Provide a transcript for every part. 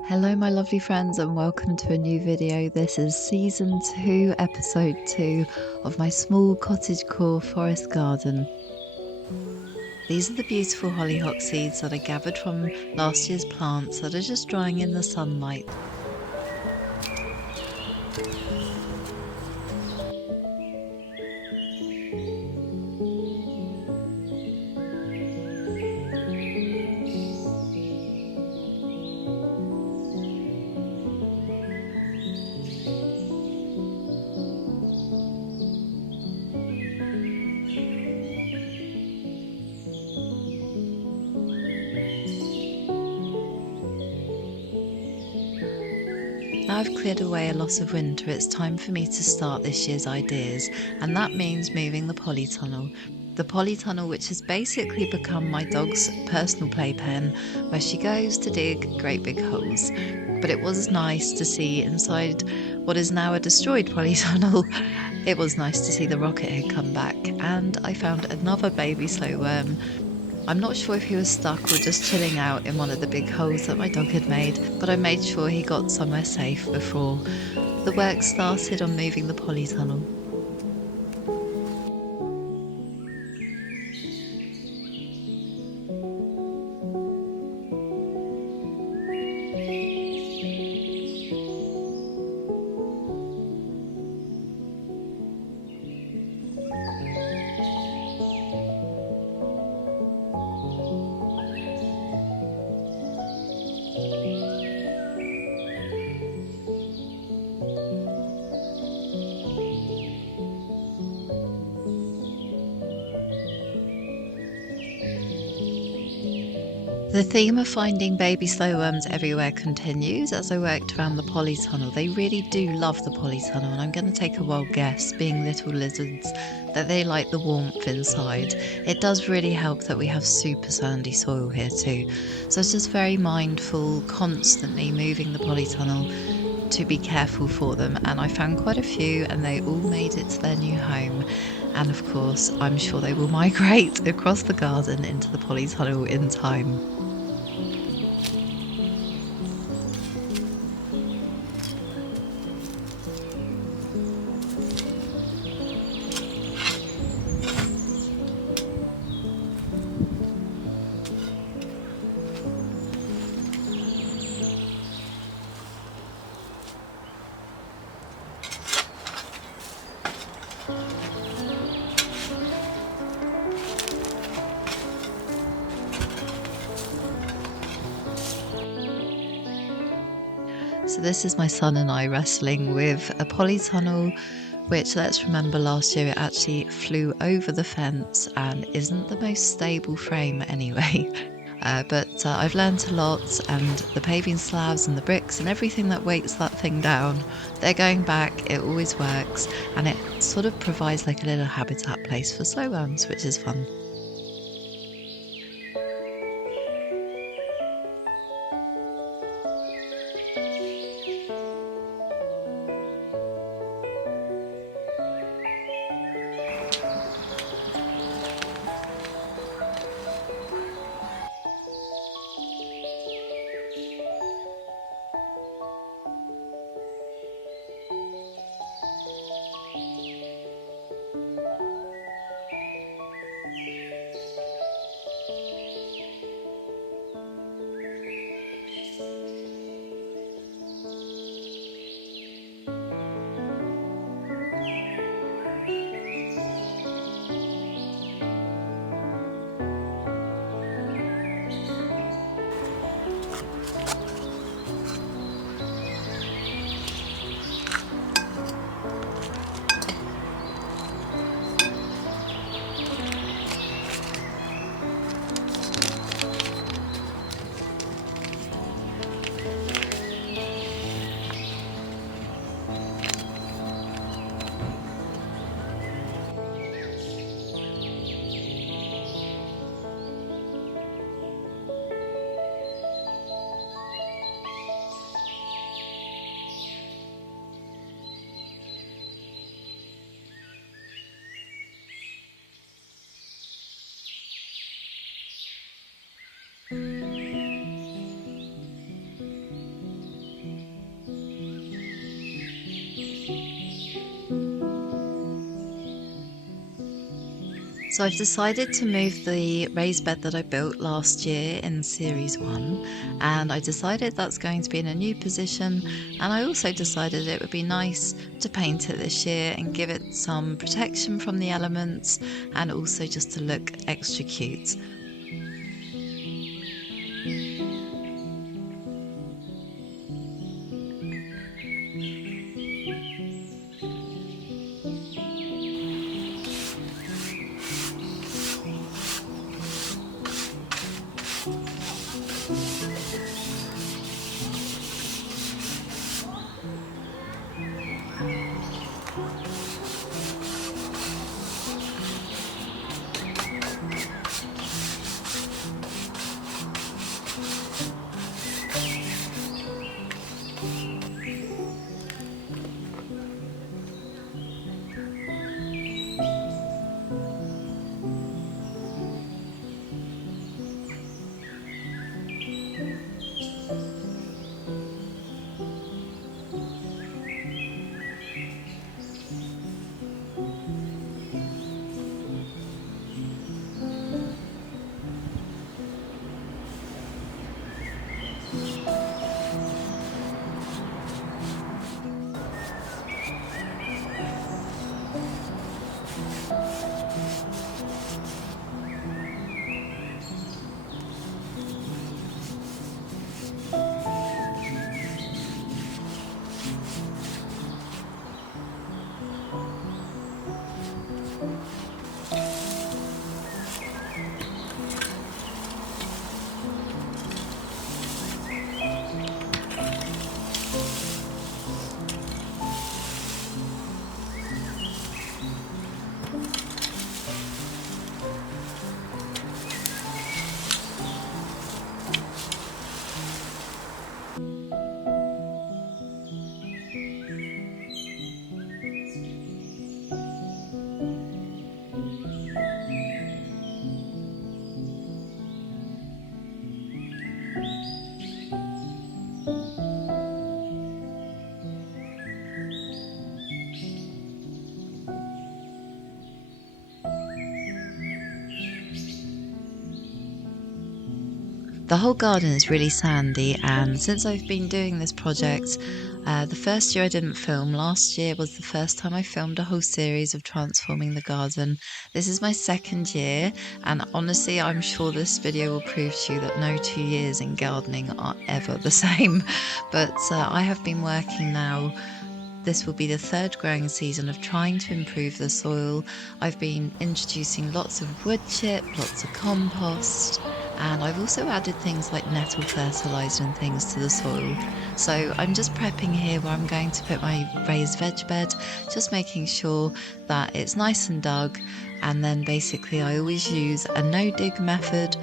Hello my lovely friends and welcome to a new video. This is season 2, episode 2 of my small cottagecore forest garden. These are the beautiful hollyhock seeds that I gathered from last year's plants that are just drying in the sunlight. Now I've cleared away a lot of winter, it's time for me to start this year's ideas, and that means moving the polytunnel. The polytunnel, which has basically become my dog's personal playpen, where she goes to dig great big holes. But it was nice to see inside what is now a destroyed polytunnel. It was nice to see the rocket head come back, and I found another baby slow worm. I'm not sure if he was stuck or just chilling out in one of the big holes that my dog had made, but I made sure he got somewhere safe before the work started on moving the polytunnel. The theme of finding baby slow worms everywhere continues as I worked around the polytunnel. They really do love the polytunnel, and I'm going to take a wild guess, being little lizards, that they like the warmth inside. It does really help that we have super sandy soil here too. So it's just very mindful, constantly moving the polytunnel to be careful for them, and I found quite a few and they all made it to their new home. And of course, I'm sure they will migrate across the garden into the polytunnel in time. So this is my son and I wrestling with a polytunnel, which, let's remember, last year it actually flew over the fence and isn't the most stable frame anyway. But I've learnt a lot, and the paving slabs and the bricks and everything that weights that thing down, they're going back. It always works, and it sort of provides like a little habitat place for slow worms, which is fun. So I've decided to move the raised bed that I built last year in series 1, and I decided that's going to be in a new position, and I also decided it would be nice to paint it this year and give it some protection from the elements and also just to look extra cute. The whole garden is really sandy, and since I've been doing this project, the first year I didn't film. Last year was the first time I filmed a whole series of transforming the garden. This is my second year, and honestly, I'm sure this video will prove to you that no 2 years in gardening are ever the same. But I have been working now. This will be the third growing season of trying to improve the soil. I've been introducing lots of wood chip, lots of compost, and I've also added things like nettle fertilizer and things to the soil. So I'm just prepping here where I'm going to put my raised veg bed, just making sure that it's nice and dug. And then basically I always use a no dig method.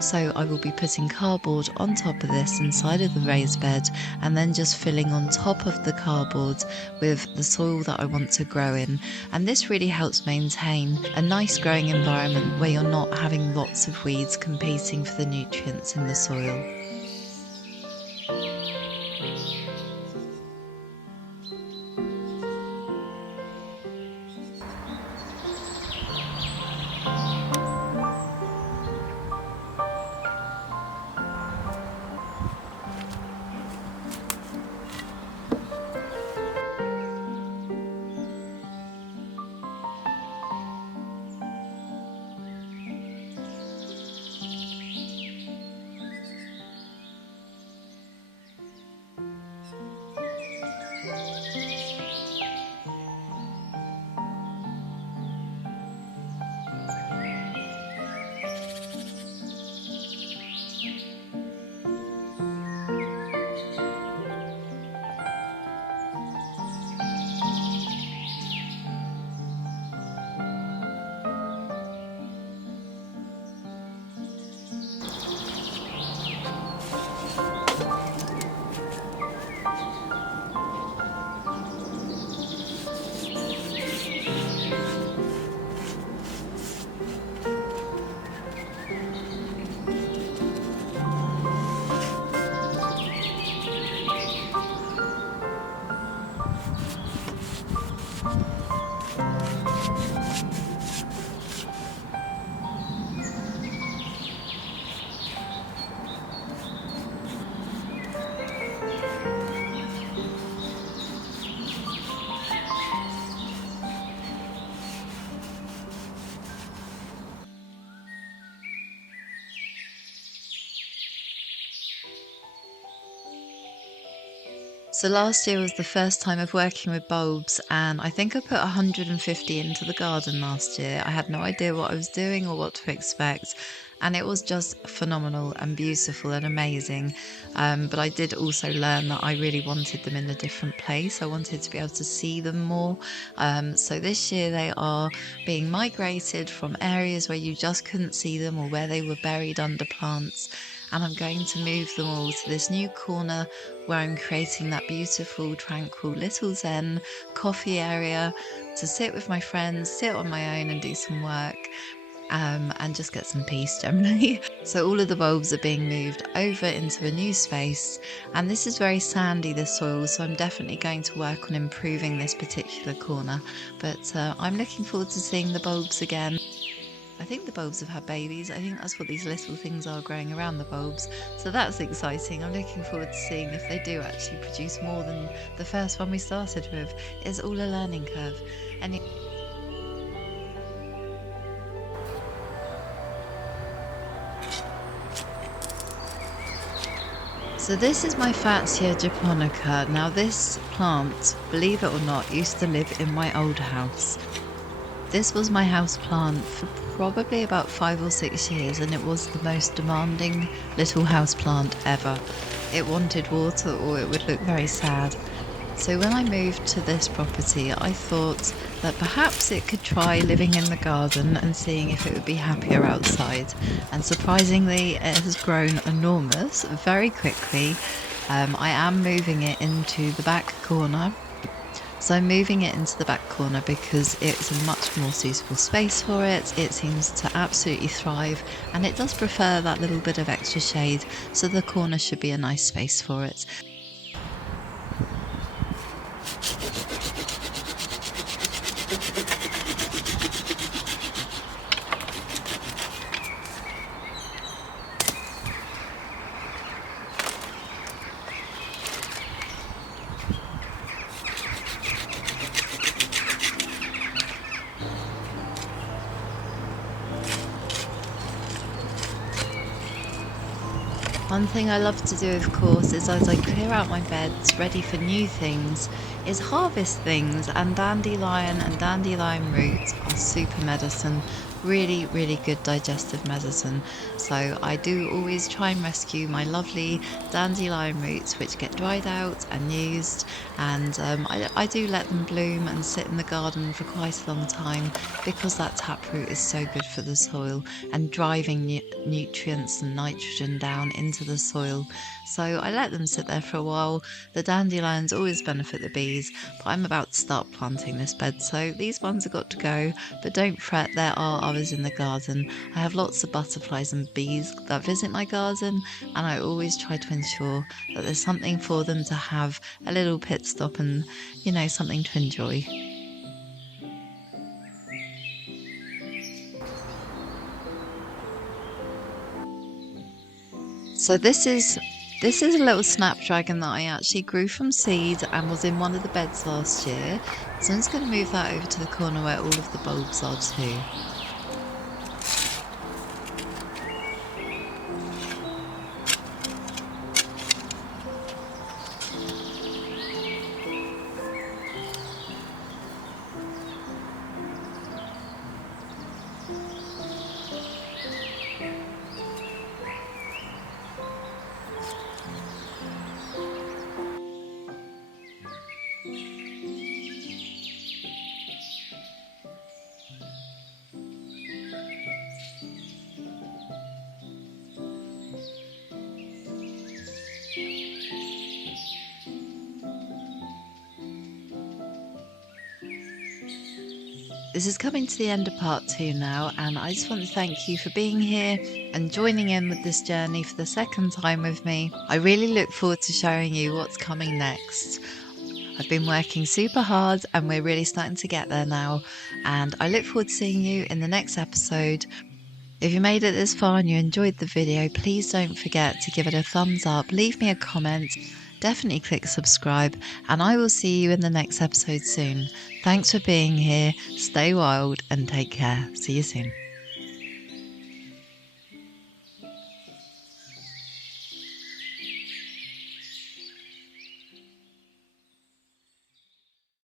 So I will be putting cardboard on top of this inside of the raised bed and then just filling on top of the cardboard with the soil that I want to grow in. And this really helps maintain a nice growing environment where you're not having lots of weeds competing for the nutrients in the soil. So last year was the first time of working with bulbs, and I think I put 150 into the garden last year. I had no idea what I was doing or what to expect, and it was just phenomenal and beautiful and amazing. But I did also learn that I really wanted them in a different place. I wanted to be able to see them more. So this year they are being migrated from areas where you just couldn't see them or where they were buried under plants, and I'm going to move them all to this new corner where I'm creating that beautiful, tranquil little zen coffee area to sit with my friends, sit on my own and do some work. And just get some peace generally. So all of the bulbs are being moved over into a new space, and this is very sandy, this soil, so I'm definitely going to work on improving this particular corner. But I'm looking forward to seeing the bulbs again. I think the bulbs have had babies. I think that's what these little things are growing around the bulbs. So that's exciting. I'm looking forward to seeing if they do actually produce more than the first one we started with. It's all a learning curve. And so this is my Fatsia japonica. Now this plant, believe it or not, used to live in my old house. This was my house plant for probably about 5 or 6 years, and it was the most demanding little house plant ever. It wanted water or it would look very sad. So when I moved to this property, I thought that perhaps it could try living in the garden and seeing if it would be happier outside. And surprisingly, it has grown enormous very quickly. I am moving it into the back corner. So I'm moving it into the back corner because it's a much more suitable space for it. It seems to absolutely thrive, and it does prefer that little bit of extra shade, so the corner should be a nice space for it. One thing I love to do, of course, is as I clear out my beds ready for new things, is harvest things, and dandelion roots are super medicine. Really, really good digestive medicine. So I do always try and rescue my lovely dandelion roots, which get dried out and used. And I do let them bloom and sit in the garden for quite a long time because that taproot is so good for the soil and driving nutrients and nitrogen down into the soil. So I let them sit there for a while. The dandelions always benefit the bees, but I'm about to start planting this bed, so these ones have got to go. But don't fret, there are others in the garden. I have lots of butterflies and bees that visit my garden, and I always try to ensure that there's something for them to have a little pit stop and, something to enjoy. So this is a little snapdragon that I actually grew from seed and was in one of the beds last year. So I'm just going to move that over to the corner where all of the bulbs are too. This is coming to the end of part 2 now, and I just want to thank you for being here and joining in with this journey for the second time with me. I really look forward to showing you what's coming next. I've been working super hard and we're really starting to get there now, and I look forward to seeing you in the next episode. If you made it this far and you enjoyed the video, please don't forget to give it a thumbs up, leave me a comment, definitely click subscribe, and I will see you in the next episode soon. Thanks for being here, stay wild and take care. See you soon.